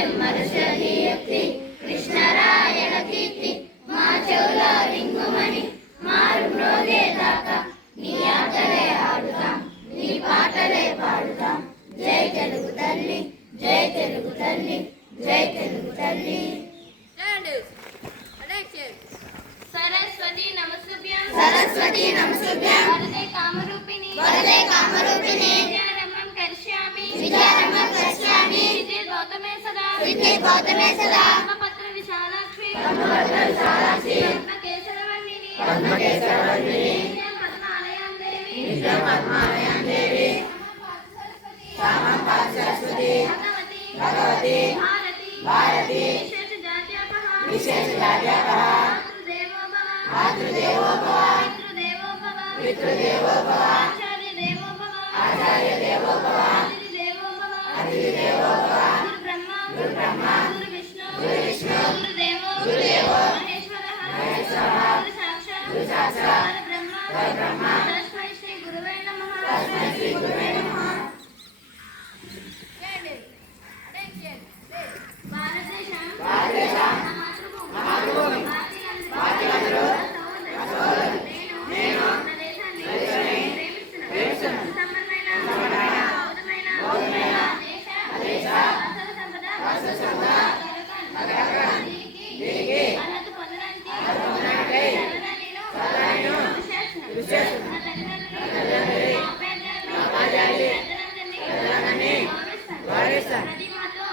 చెమ్మరుషీయుక్తి కృష్ణరాయణ కీర్తి మా చెవుల రింగుమని మారు మ్రోగేదాకా నీ ఆటలే ఆడుతాం, నీ పాటలే పాడుతాం. జై తెలుగు తల్లి, జై తెలుగు తల్లి, జై తెలుగు తల్లి. సరస్వతి నమస్తుభ్యం, సరస్వతి నమస్తుభ్యం. వరదే కామరూపిణి, వరదే కామరూపిణి. విద్యారంభం కరిష్యామి, విద్యారంభం కరిష్యామి. విద్యుద్గౌతమే సదా, విద్యుద్గౌతమే సదా. బ్రహ్మపత్ర విశాలాక్షి, బ్రహ్మపత్ర విశాలాక్షి. పద్మకేశరవర్ణిని, పద్మకేశరవర్ణిని. నిత్యం పద్మాలయాం దేవి, నిత్యం పద్మాలయాం దేవి. శ్యామపాద సరస్వతి, భగవతి, భగవతి. భారతి, భారతి. విశేష జాత్యాపహ, విశేష జాత్యాపహ. మాతృదేవో భవ, పితృదేవో భవ, పితృదేవో భవ. ఆచార్య దేవో భవ, ఆచార్య దేవో భవ. అతిథి దేవో భవ, అతిథి దేవో భవ. గురు బ్రహ్మ, గురు బ్రహ్మ. గురు విష్ణు, గురు విష్ణు. గురుదేవో, గురుదేవో. మహేశ్వరః, మహేశ్వరః. గురు సాక్షాత్, గురు సాక్షాత్. పరబ్రహ్మ, పరబ్రహ్మ. తస్మై శ్రీ గురువే నమః, తస్మై శ్రీ గురువే నమః. భారతదేశం, భారతదేశం. మాతృభూమి, భారతీయులందరూ నేను నా దేశాన్ని ప్రేమిస్తున్నాను. సంపన్నమైన బౌద్ధమైన దేశ వారసత్వ సంపద దీనికి అర్హత పొందడానికి నేను కృషి చేస్తున్నాను. నా తల్లిదండ్రులని, పెద్దలందరినీ గౌరవిస్తాను.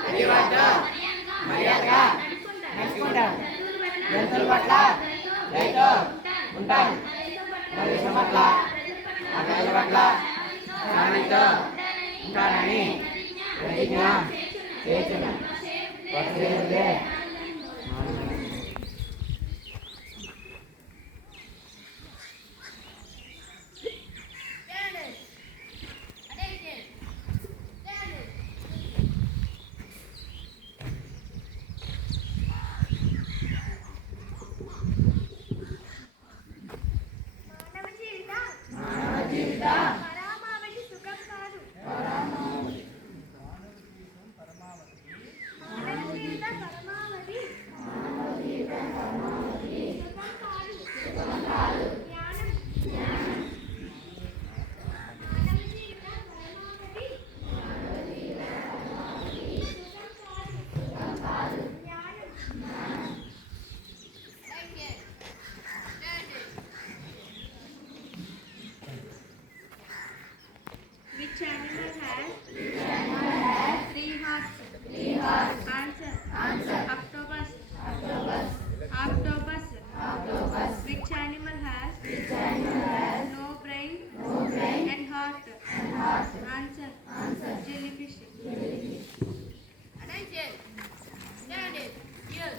ప్రతిమాతో మర్యాదగా నడుచుకుంటాను. జంతువుల పట్ల దయతో ఉంటాను. దేశం పట్ల, ప్రజల పట్ల జ్ఞానంతో ఉంటానని ప్రతిజ్ఞ చేస్తున్నాను. Which animal has three hearts? Answer. Octopus. Which animal has no brain and heart? Answer. Jellyfish. Attention. Yes.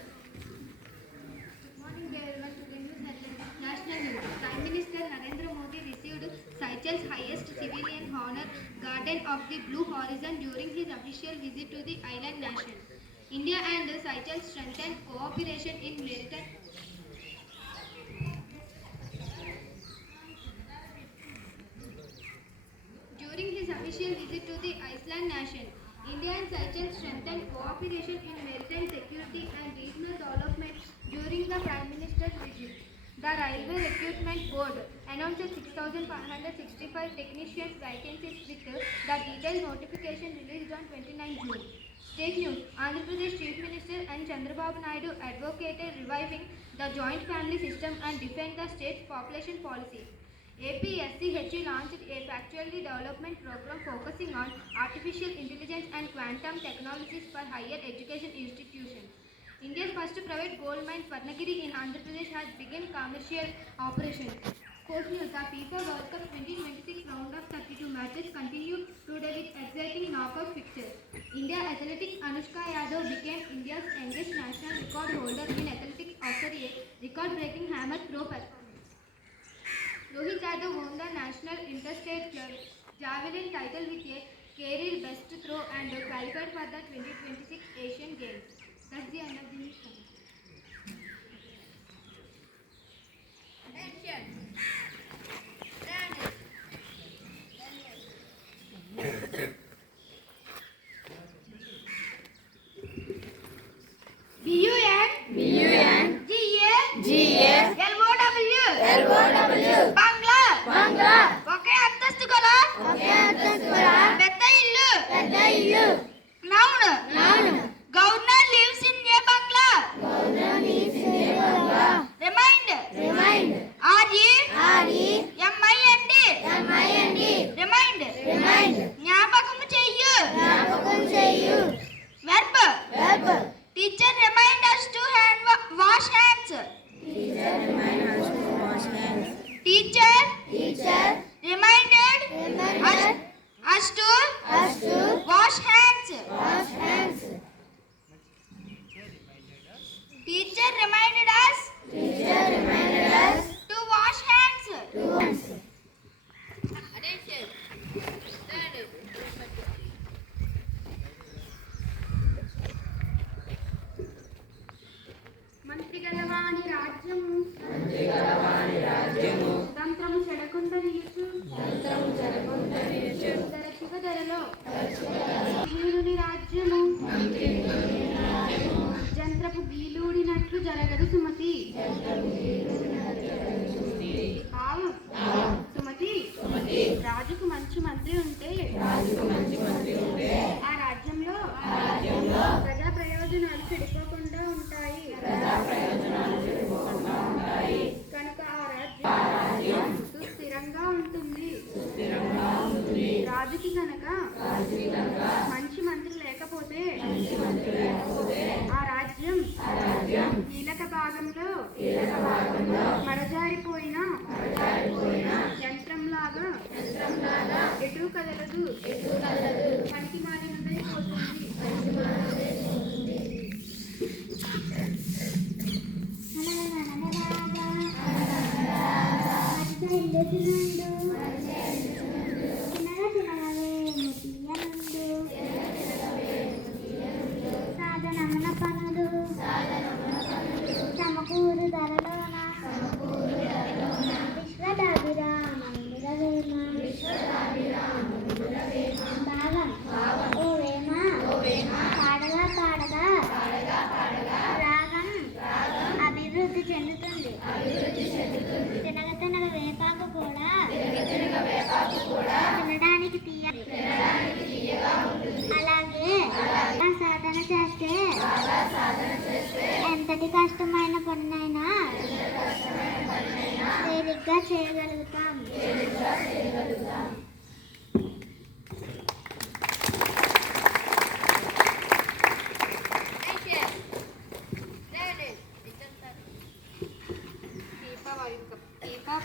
Good morning, everyone. Today news headlines. National news. Prime Minister Narendra Modi received Seychelles' highest civilian honor, Garden of the Blue Horizon, during his official visit to the island nation. India and Seychelles strengthened cooperation in maritime. During his official visit to the island nation, India and Seychelles strengthened cooperation in maritime security and regional development during the Prime Minister's visit. The Railway Recruitment Board announced 6,565 technicians vacancies with the detailed notification released on 29 June. State news. Andhra Pradesh Chief Minister N. Chandrababu Naidu advocated reviving the joint family system and defend the state's population policy. APSCHE launched a factually development program focusing on artificial intelligence and quantum technologies for higher education institutions. India's first private gold mine, Swarnagiri in Andhra Pradesh, has begun commercial operations. Sports news. The FIFA World Cup 2026 round of 32 matches continue today with exciting knockout fixtures. India athlete Anushka Yadav became India's youngest national record holder in athletics after a record-breaking hammer throw performance. Rohit Yadav won the national interstate javelin title with a career best throw and qualified for the 2026 Asian Games. That's the end of the news. Attention. Teacher reminded us to wash hands. Attention. మంత్రి గలవాని రాజ్యము తంత్రము చెడకుండ నిలుచు దరచిక ధరలో వీరుని రాజ్యము జంత్రపు గీలుడినట్లు జరగదు సుమతి. సుమతి, రాజుకు మంచి మంత్రి ఉంటే ఆ రాజ్యంలో ప్రజా ప్రయోజనాలు చెడిపోకుండా ఉంటాయి. కనుక ఆ రాజ్యం సుస్థిరంగా ఉంటుంది. రాజుకి కనుక మంచి మంత్రి లేకపోతే ఆ రాజ్యం కీలక భాగంలో మరజారిపోయిన యంత్రంలాగా ఎటు కదలదు, పనికి మారినదైపోతుంది. సాధనమున పనులు సమకూరు ధరలోన భావం ఓ వేమ పాడగా పాడగా రాగం అభివృద్ధి చెందుతుంది. తినగ తినగ వేపాకు కూడా తినడానికి తీయగా అలాగే సాధన చేస్తే ఎంతటి కష్టమైన పనినైనా తేలిగ్గా చేయగలుగుతాం.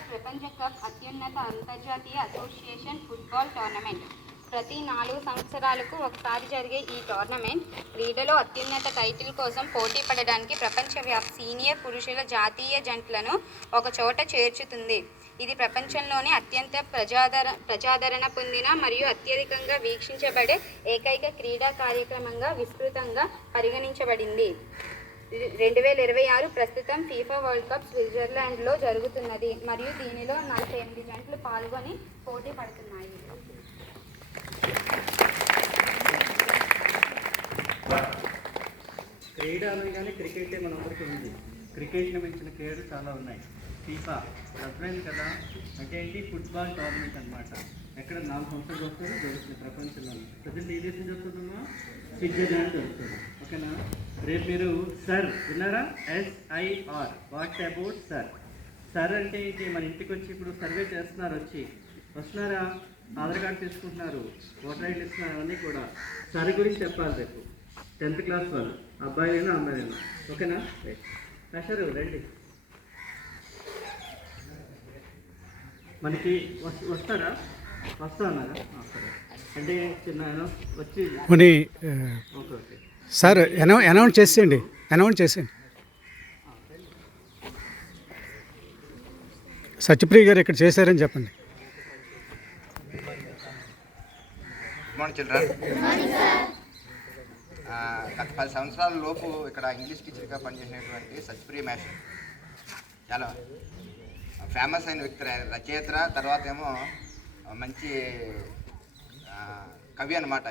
ప్రపంచ కప్ అత్యున్నత అంతర్జాతీయ అసోసియేషన్ ఫుట్బాల్ టోర్నమెంట్. ప్రతి 4 సంవత్సరాలకు ఒకసారి జరిగే ఈ టోర్నమెంట్ క్రీడలో అత్యున్నత టైటిల్ కోసం పోటీ పడడానికి ప్రపంచవ్యాప్త సీనియర్ పురుషుల జాతీయ జట్లను ఒక చోట చేర్చుతుంది. ఇది ప్రపంచంలోనే అత్యంత ప్రజాదరణ పొందిన మరియు అత్యధికంగా వీక్షించబడే ఏకైక క్రీడా కార్యక్రమంగా విస్తృతంగా పరిగణించబడింది. 2026 ప్రస్తుతం ఫీఫా వరల్డ్ కప్ స్విట్జర్లాండ్లో జరుగుతున్నది మరియు దీనిలో 48 జట్లు పాల్గొని పోటీ పడుతున్నాయి. క్రీడ అనగానే క్రికెటే మనందరికీ ఉంది. క్రికెట్ని మించిన క్రీడలు చాలా ఉన్నాయి. ఫీఫా అర్థమైంది కదా, అంటే ఏంటి? ఫుట్బాల్ టోర్నమెంట్ అనమాట. ఎక్కడ 4 సంవత్సరాలు వస్తుంది, జరుగుతుంది ప్రపంచంలో. ప్రజెంట్ ఏ దేశం జరుగుతుందమ్మా? స్విట్జర్లాండ్ జరుగుతుంది. ఓకేనా? రేపు మీరు సర్ విన్నారా? SIR, what about sir? Sir అంటే ఏంటి? మన ఇంటికి వచ్చి ఇప్పుడు సర్వే చేస్తున్నారు, వస్తున్నారా? ఆధార్ కార్డు తీసుకుంటున్నారు, ఓటర్ ఐడి ఇస్తున్నారు, అవన్నీ కూడా సర్ గురించి చెప్పాలి రేపు. 10th క్లాస్ వాళ్ళు, అబ్బాయిలైనా అమ్మాయిలైనా. ఓకేనా? ప్రషరు రండి. మనకి వస్తారా? వస్తా అన్నారా? సరే. అంటే చిన్న వచ్చి ఓకే ఓకే సార్ అనౌన్స్ చేసేయండి. సత్యప్రియ గారు ఇక్కడ చేశారని చెప్పండి. Good morning children. గత 10 సంవత్సరాల లోపు ఇక్కడ ఇంగ్లీష్ టీచర్గా పనిచేసినటువంటి సత్యప్రియ మేషన్ చాలా ఫేమస్ అయిన వ్యక్తి, రచయిత, తర్వాత ఏమో మంచి కవి అన్నమాట.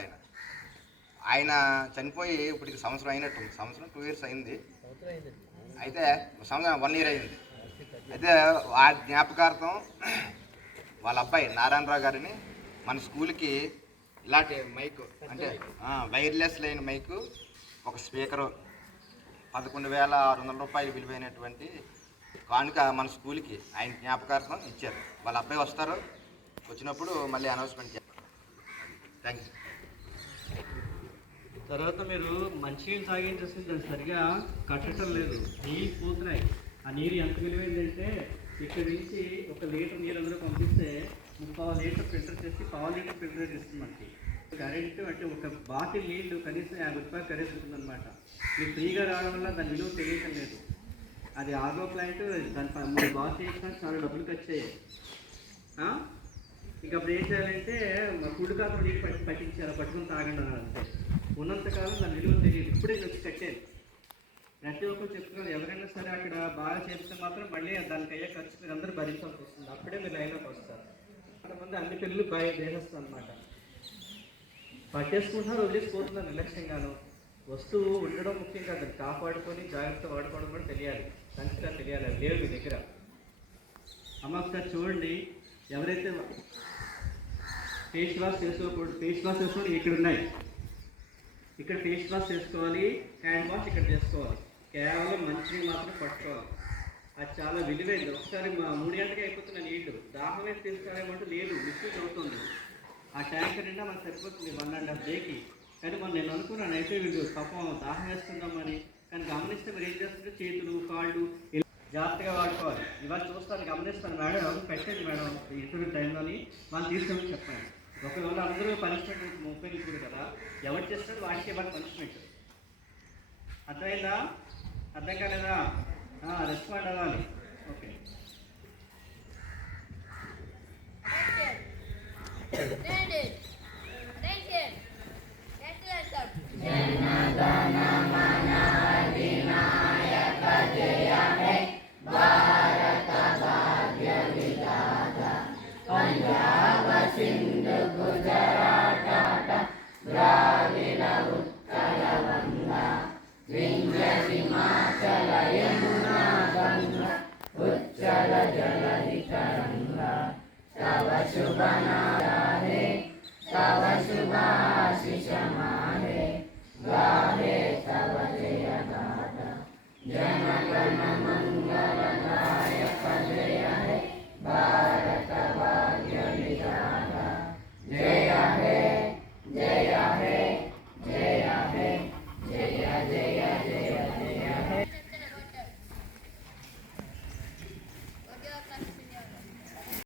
ఆయన చనిపోయి ఇప్పటికి సంవత్సరం అయినట్టుంది. 2 years అయింది. అయితే సంవత్సరం 1 year అయింది. అయితే ఆ జ్ఞాపకార్థం వాళ్ళ అబ్బాయి నారాయణరావు గారిని మన స్కూల్కి ఇలాంటి మైకు, అంటే వైర్లెస్ లేని మైకు, ఒక స్పీకరు, 11,600 రూపాయలు విలువైనటువంటి కానుక మన స్కూల్కి ఆయన జ్ఞాపకార్థం ఇచ్చారు. వాళ్ళ అబ్బాయి వస్తారు, వచ్చినప్పుడు మళ్ళీ అనౌన్స్మెంట్ చేస్తారు. Thank you. తర్వాత మీరు మంచినీళ్ళు తాగించేసి దాన్ని సరిగా కట్టడం లేదు, నీళ్ళు పోతున్నాయి. ఆ నీరు ఎంత విలువైందంటే ఇక్కడి నుంచి 1 లీటర్ నీరు అందరూ పంపిస్తే 3/4 లీటర్ ఫిల్టర్ చేసి 1/4 లీటర్ ఫిల్టర్ చేస్తుంది మనకి. కరెంటు అంటే ఒక బాటిల్ నీళ్లు కనీసం 50 రూపాయలు ఖరీదు ఉంటుందన్నమాట. మీకు ఫ్రీగా రావడం వల్ల దాని విలువ తెలియటం లేదు. అది ఆర్ఓ ప్లాంట్, దాని మీరు బాగా చేసినా చాలా డబ్బులు ఖర్చు అయ్యాయి. ఇంకా అప్పుడు ఏం చేయాలంటే మా కుళ్ళు కాకుండా నీళ్ళు పట్టించారు, పట్టుకుని తాగండి అన్నారు. అంతే. ఉన్నంతకాలం దాని విలువ తెలియదు. ఇప్పుడే వచ్చి కట్టాను. ప్రతి ఒక్కరు చెప్తున్నారు, ఎవరైనా సరే అక్కడ బాగా చేస్తే మాత్రం మళ్ళీ దానికి అయ్యే ఖర్చు మీరు అందరూ భరించాల్సి వస్తుంది. అప్పుడే మీరు లైన్లోకి వస్తారు. కొంతమంది అన్ని పిల్లలు దేహస్తాం అనమాట. పట్టేసుకుంటున్నారు, వదిలేసిపోతున్నారు నిర్లక్ష్యంగాను. వస్తువు ఉండడం ముఖ్యం కాదు, అది కాపాడుకొని జాగ్రత్త వాడుకోవడం కూడా తెలియాలి. సంస్కారం తెలియాలి. అవి లేవు మీ దగ్గర. అమ్మ ఒకసారి చూడండి, ఎవరైతే ఫేస్ వాష్ చేసుకోకూడదు, ఫేస్ వాష్ చేసుకోవాలి ఇక్కడ ఉన్నాయి. ఇక్కడ ఫేస్ వాష్ చేసుకోవాలి, హ్యాండ్ వాష్ ఇక్కడ చేసుకోవాలి. కేవలం మంచిని మాత్రం పట్టుకోవాలి. అది చాలా విలువైంది. ఒకసారి మా 3 గంటలకి అయిపోతున్న నీళ్లు దాహం వేసి తీసుకురాలేమంటూ లేదు, మిస్యూజ్ అవుతుంది. ఆ ట్యాంకర్ నిండా మనకు సరిపోతుంది 1.5 డేకి. కానీ మనం నేను అనుకున్నాను అయితే వీళ్ళు పాపం దాహం వేస్తుందామని. కానీ గమనిస్తే మీరు ఏం చేస్తుంటే చేతులు కాళ్ళు జాగ్రత్తగా వాడుకోవాలి. ఇవాళ చూస్తాను, గమనిస్తాను. మేడం పెట్టండి మేడం ఇంటర్వ్యూ టైంలోని వాళ్ళు తీసుకొని చెప్పండి. ఒకవేళ అందరూ పనిష్మెంట్ ఉపయోగించుకోరు కదా, ఎవరు చేస్తారో వాటికి ఇవ్వాలి పనిష్మెంట్. అర్థమైందా? అర్థం కాలేదా? రెస్పాండ్ అవ్వాలి. ఓకే. Attention. Attention. Attention.